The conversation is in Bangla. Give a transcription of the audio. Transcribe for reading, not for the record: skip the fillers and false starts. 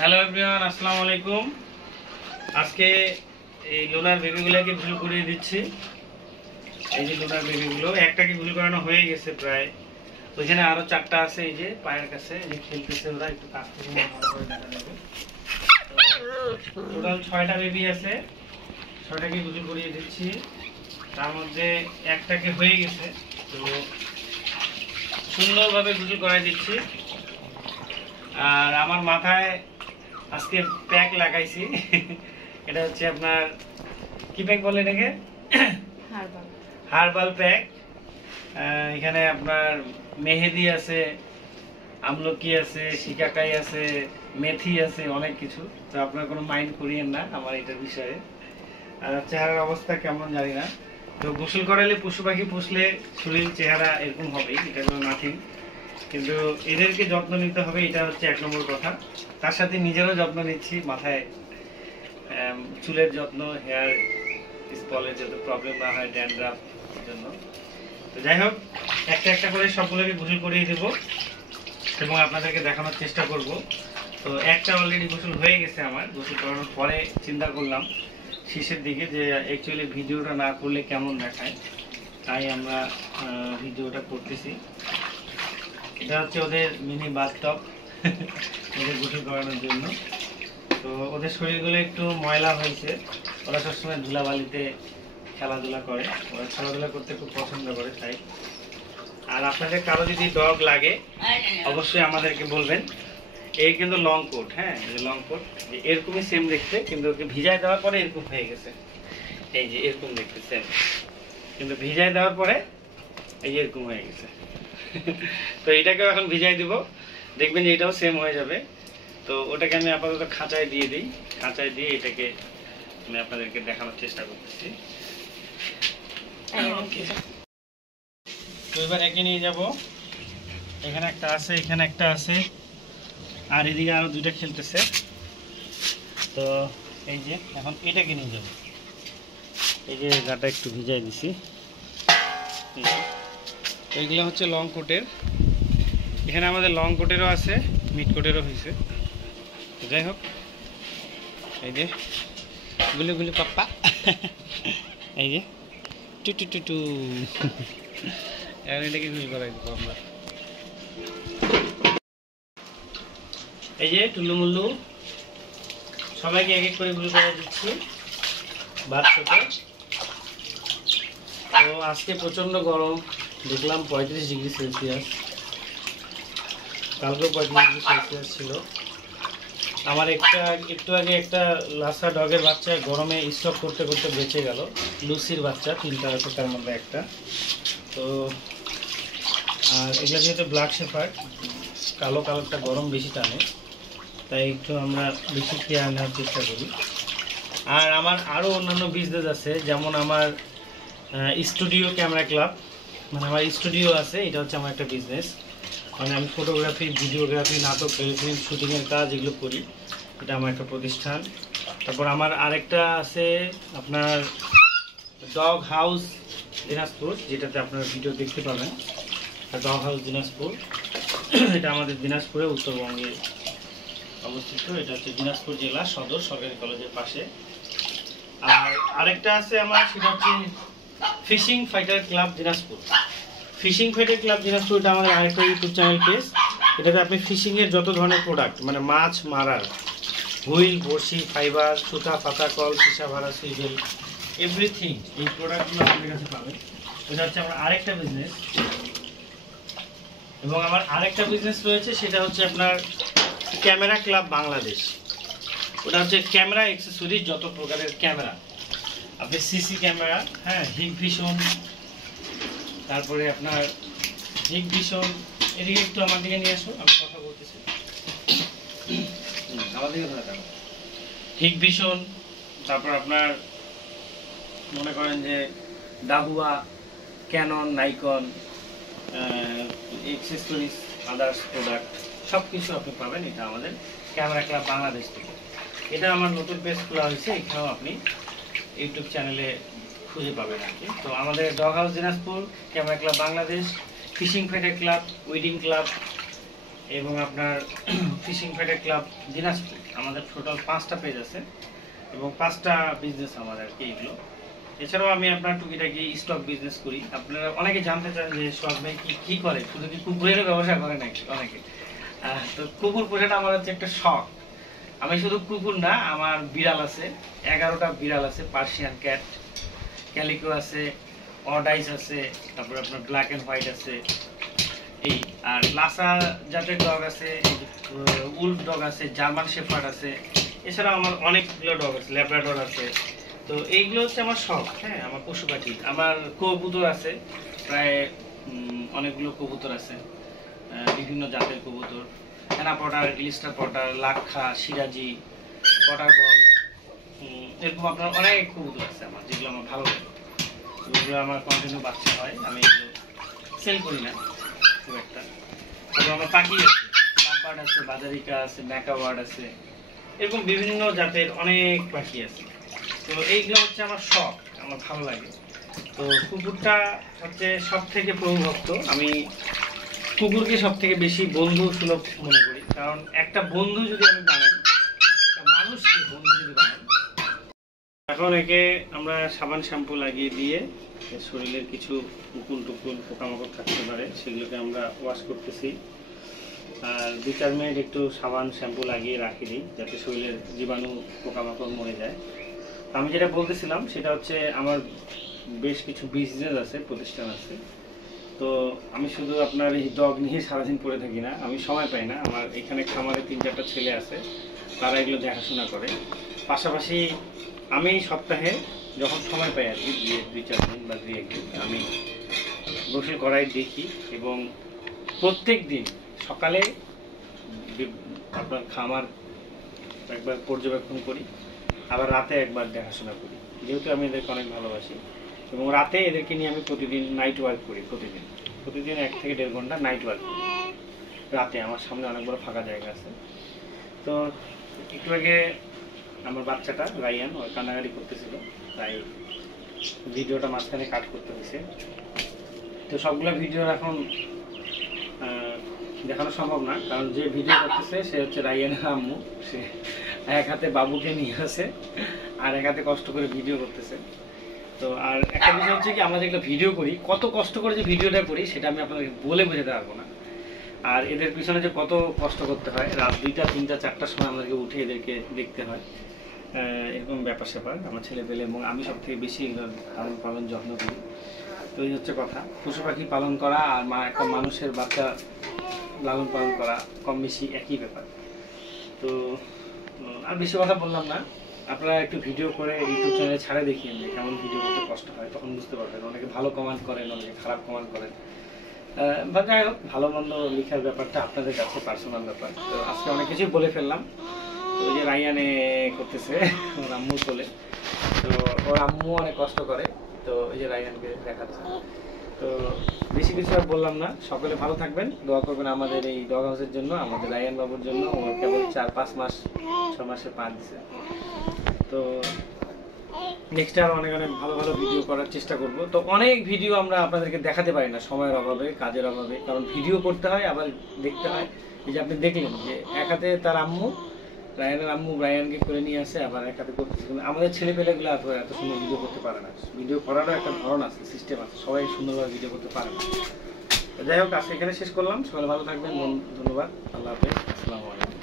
হ্যালো এভরিওয়ান, আসসালামু আলাইকুম। আজকে এই লোনার বেবিগুলোকে ভুল করিয়ে দিচ্ছি। এই যে লোনার বেবিগুলো, একটাকে ভুল করানো হয়ে গেছে প্রায়। ওইখানে আরো 4টা আছে, এই যে পায়ের কাছে এই যে খেলতেছে ওরা, একটু কাছ থেকে ভালো করে দেখা যাবে। টোটাল 6টা বেবি আছে, 6টাকে ভুল করিয়ে দিচ্ছি। তার মধ্যে একটাকে হয়ে গেছে, তো সুন্দরভাবে ভুল করাই দিচ্ছি। আর আমার মাথায় আজকে প্যাক লাগাইছি। এটা হচ্ছে আপনার কি প্যাক বলে এটাকে? Herbal pack. এখানে আপনার মেহেদি আছে, আমলকি আছে, শিকাকাই আছে, মেথি আছে, অনেক কিছু। তো আপনার কোনো মাইন্ড করিয়েন না আমার এটার বিষয়ে। আর চেহারার অবস্থা কেমন জানি না। তো গোসল করালে, পশু পাখি পুষলে শরীর চেহারা এরকম হবেই, এটা কোনো নাথিং। কিন্তু এদেরকে যত্ন নিতে হবে, এটা হচ্ছে 1 নম্বর কথা। তার সাথে নিজেরও যত্ন নিচ্ছি, মাথায় চুলের যত্ন, হেয়ার স্পলের যাতে প্রবলেম না হয়, ড্যান্ড্রাফ জন্য। তো যাই হোক, একটা একটা করে সবগুলোকে গোসল করিয়ে দেব এবং আপনাদেরকে দেখানোর চেষ্টা করব। তো একটা অলরেডি গোসল হয়ে গেছে আমার। গোসল করানোর পরে চিন্তা করলাম শেষের দিকে যে অ্যাকচুয়ালি ভিডিওটা না করলে কেমন দেখায়, তাই আমরা ভিডিওটা করতেছি। এটা হচ্ছে ওদের মিনি বাথটব, ওদের গোসল করানোর জন্য। তো ওদের শরীরগুলো একটু ময়লা হয়েছে, ওরা সবসময় ধুলাবালিতে খেলাধুলা করে, ওরা খেলাধুলা করতে খুব পছন্দ করে তাই। আর আপনাদের কারো যদি ডগ লাগে অবশ্যই আমাদেরকে বলবেন। এই কিন্তু লং কোট, হ্যাঁ লং কোট, এরকমই সেম দেখতে, কিন্তু ওকে ভিজায় দেওয়ার পরে এরকম হয়ে গেছে। এই যে এরকম দেখতে সেম, কিন্তু ভিজায় দেওয়ার পরে এই যে এরকম হয়ে গেছে। তো এটাকেও এখন ভিজাই দিব, দেখবেন যে এটাও সেম হয়ে যাবে। তো ওটাকে আমি আপাতত খাঁচায় দিয়ে দিই, খাঁচায় দিয়ে এটাকে আমি আপনাদেরকে দেখানোর চেষ্টা করতেছি। তো এবার একে নিয়ে যাব, এখানে একটা আছে, এখানে একটা আছে, আর এদিকে আরো 2টা খেলতেছে। তো এই যে এখন এটাকে নিয়ে যাব, এই যে গাটা একটু ভিজাই দিছি। এইগুলো হচ্ছে লং কোটের, এখানে আমাদের লং কোটেরও আছে, মিড কোটেরও হয়েছে। যাই হোক, এই যে গুলি গুলি পাপ্পা, এই যে টু টু টু টু, এখন এটাকে গুলি করাই দেবো আমরা। এই যে টুল্লু মুল্লু সবাইকে এক এক করে গুলি করে দিচ্ছি ভাত থেকে। তো আজকে প্রচণ্ড গরম, দেখলাম 35 ডিগ্রি সেলসিয়াস, কালকেও 35 ডিগ্রি সেলসিয়াস ছিল। আমার একটু আগে একটা লাসা ডগের বাচ্চা গরমে স্টক করতে করতে বেঁচে গেল, লুসির বাচ্চা, 3টা আছে তার মধ্যে একটা। তো আর এগুলো যেহেতু ব্ল্যাক শেফার্ড, কালো কালারটা গরম বেশি টানে, তাই একটু আমরা বেশি কেয়ার নেওয়ার চেষ্টা করি। আর আমার আরও অন্যান্য বিজনেস আছে, যেমন আমার স্টুডিও ক্যামেরা ক্লাব, মানে আমার স্টুডিও আছে, এটা হচ্ছে আমার একটা বিজনেস। মানে আমি ফটোগ্রাফি, ভিডিওগ্রাফি, নাটক, টেলিফিল্ম শুটিংয়ের কাজ এগুলো করি, এটা আমার একটা প্রতিষ্ঠান। তারপর আমার আরেকটা আছে আপনার ডগ হাউস দিনাজপুর, যেটাতে আপনারা ভিডিও দেখতে পাবেন। ডগ হাউস দিনাজপুর, এটা আমাদের দিনাজপুরে উত্তরবঙ্গে অবস্থিত। এটা হচ্ছে দিনাজপুর জেলা সদর সরকারি কলেজের পাশে। আর আরেকটা আছে আমার, সেটা হচ্ছে fishing fighter club Dinajpur. Fishing fighter club Dinajpur, এটা আমাদের আরেকটা ইউটিউব চ্যানেল পেজ। এটাতে আপনি ফিশিংয়ের যত ধরনের প্রোডাক্ট, মানে মাছ মারার হুইল, বড়শি, ফাইবার, সুতা, পাতা কল, সীসা ভাড়া, সুইজেল, এভরিথিং, এই প্রোডাক্টগুলো আমাদের কাছে পাবেন। এটা হচ্ছে আমার আরেকটা বিজনেস। এবং আমার আরেকটা বিজনেস রয়েছে, সেটা হচ্ছে আপনার ক্যামেরা ক্লাব বাংলাদেশ। ওটা হচ্ছে ক্যামেরা অ্যাক্সেসরিজ, যত প্রকারের ক্যামেরা, আপনি সিসি ক্যামেরা, হ্যাঁ হিগভিশন, তারপরে আপনার হিগভিশন, এদিকে একটু আমার দিকে নিয়ে আসো, আমি কথা বলতেছি, আমার দিকে ধরে থাকো। হিগভিশন, তারপর আপনার মনে করেন যে Dahua, Canon, Nikon, accessories, others product সব কিছু আপনি পাবেন। এটা আমাদের ক্যামেরা ক্লাব বাংলাদেশ থেকে। এটা আমার নতুন পেজ খোলা হয়েছে, এখানেও আপনি ইউটিউব চ্যানেলে খুঁজে পাবেন আর কি। তো আমাদের dog house Dinajpur, camera club Bangladesh, fishing fighter club, wedding club, এবং আপনার ফিশিং ফেডার ক্লাব দিনাজপুর, আমাদের টোটাল 5টা পেজ আছে এবং 5টা বিজনেস আমার আর কি এগুলো। এছাড়াও আমি আপনার টুকিটাকি স্টক বিজনেস করি। আপনারা অনেকে জানতে চান যে সোহাগ ভাই কি করে, শুধু কি কুকুরেরও ব্যবসা করে নাকি অনেকে। তো কুকুর পোষাটা আমার হচ্ছে একটা শখ। আমি শুধু কুকুর না, আমার বিড়াল আছে, 11টা বিড়াল আছে, পার্সিয়ান ক্যাট, ক্যালিকো আছে, অডাইস আছে, তারপর আপনার ব্ল্যাক অ্যান্ড হোয়াইট আছে এই, আর লাসা জাতের ডগ আছে, উলফ ডগ আছে, জার্মান শেফার্ড আছে, এছাড়াও আমার অনেকগুলো ডগ আছে, ল্যাব্রাডর আছে। তো এইগুলো হচ্ছে আমার শখ। হ্যাঁ, আমার পশু পাখি, আমার কবুতর আছে প্রায় অনেকগুলো কবুতর আছে, বিভিন্ন জাতের কবুতর, হেনা পটার, ইলিস্টার পটার, লাক্ষা, সিরাজি, পটার বল, এরকম আপনার অনেক কবুতর আছে আমার, যেগুলো আমার ভালো লাগে। এগুলো আমার কন্টিনিউ বাচ্চা হয়, আমি এগুলো সেল করি না খুব একটা। তারপর আমার পাখি আছে, লাভবার্ড আছে, বাজারিকা আছে, ম্যাকাওয়ার্ড আছে, এরকম বিভিন্ন জাতের অনেক পাখি আছে। তো এইগুলো হচ্ছে আমার শখ, আমার ভালো লাগে। তো কুকুরটা হচ্ছে সব থেকে প্রভুভক্ত। আমি কুকুরকে সব থেকে বেশি বন্ধু সুলভ মনে করি, কারণ একটা বন্ধু যদি আমি বানাই, একটা মানুষকে বন্ধু যদি বানাই, এখন একে আমরা সাবান শ্যাম্পু লাগিয়ে দিয়ে শরীরের কিছু উকুল টুকুল পোকামাকড় থাকতে পারে সেগুলোকে আমরা ওয়াশ করতেছি, আর 2-4 মিনিট একটু সাবান শ্যাম্পু লাগিয়ে রাখি দিই যাতে শরীরের জীবাণু পোকামাকড় মরে যায়। আমি যেটা বলতেছিলাম সেটা হচ্ছে আমার বেশ কিছু বিজনেস আছে, প্রতিষ্ঠান আছে। তো আমি শুধু আপনার এই ডগ নিয়ে সারাদিন পড়ে থাকি না, আমি সময় পাই না। আমার এখানে খামারে 3-4টা ছেলে আছে, তারা এগুলো দেখাশোনা করে। পাশাপাশি আমি সপ্তাহে যখন সময় পাই আর কি, 2-4 দিন বা 2-1 দিন আমি গোসল করাই দেখি, এবং প্রত্যেক দিন সকালে আপনার খামার একবার পর্যবেক্ষণ করি, আবার রাতে একবার দেখাশোনা করি, যেহেতু আমি এদেরকে অনেক ভালোবাসি। এবং রাতে এদেরকে নিয়ে আমি প্রতিদিন নাইট ওয়ার্ক করি, প্রতিদিন 1 থেকে 1.5 ঘন্টা নাইট ওয়ার্ক করি রাতে। আমার সামনে অনেক বড় ফাঁকা জায়গা আছে। তো একটু আগে আমার বাচ্চাটা রায়ান ওই কান্নাকাটি করতেছিল, তাই ভিডিওটা মাঝখানে কাট করতে হয়েছে। তো সবগুলো ভিডিও এখন দেখানো সম্ভব না, কারণ যে ভিডিও করতেছে সে হচ্ছে রায়ানের আম্মু। সে এক হাতে বাবুকে নিয়ে আসে আর এক হাতে কষ্ট করে ভিডিও করতেছে। তো আর একটা বিষয় হচ্ছে কি, আমরা যেগুলো ভিডিও করি, কত কষ্ট করে যে ভিডিওটা করি সেটা আমি আপনাদেরকে বলে বোঝাতে পারবো না। আর এদের পিছনে যে কত কষ্ট করতে হয়, রাত 2টা, 3টা, 4টার সময় আমাদেরকে উঠে এদেরকে দেখতে হয়, এরকম ব্যাপার স্যাপার আমার ছেলে পেলে, এবং আমি সব থেকে বেশি লালন পালন যত্ন করি। তো এই হচ্ছে কথা, পশু পাখি পালন করা আর একটা মানুষের বাচ্চা লালন পালন করা কম বেশি একই ব্যাপার। তো আর বেশি কথা বললাম না, আপনারা একটু ভিডিও করে ইউটিউব চ্যানেলে ছাড়ে দেখিয়ে যে কেমন ভিডিও করতে কষ্ট হয়, তখন বুঝতে পারবেন। অনেকে ভালো কমেন্ট করেন, অনেকে খারাপ কমেন্ট করেন, বা যাই হোক, ভালো মন্দ লেখার ব্যাপারটা আপনাদের কাছে পার্সোনাল ব্যাপার। তো আজকে অনেক কিছুই বলে ফেললাম। তো ওই যে রায়ানে করতেছে ওর আম্মু চলে, তো ওর আম্মু অনেক কষ্ট করে, তো ওই যে রায়ানকে দেখাচ্ছে। তো বেশি কিছু আর বললাম না, সকলে ভালো থাকবেন, দোয়া করবেন আমাদের এই ডগ হাউসের জন্য, আমাদের রায়ান বাবুর জন্য। ওর কেবল 4-5 মাস 6 মাসে পা দিছে। তো নেক্সট আর অনেক অনেক ভালো ভালো ভিডিও করার চেষ্টা করব। তো অনেক ভিডিও আমরা আপনাদেরকে দেখাতে পারি না সময়ের অভাবে, কাজের অভাবে, কারণ ভিডিও করতে হয় আবার দেখতে হয়। এই যে আপনি দেখলেন যে এক হাতে তার আম্মু, রায়ানের আম্মু রায়ানকে করে নিয়ে আসে, আবার এক হাতে করতেছে। আমাদের ছেলে পেলেগুলো এত সুন্দর ভিডিও করতে পারে না, ভিডিও করারও একটা ধরন আছে, সিস্টেম আছে, সবাই সুন্দরভাবে ভিডিও করতে পারে না। যাই হোক, আজকে এখানে শেষ করলাম। সবাই ভালো থাকবেন, ধন্যবাদ, আল্লাহ হাফেজ, আসসালামু আলাইকুম।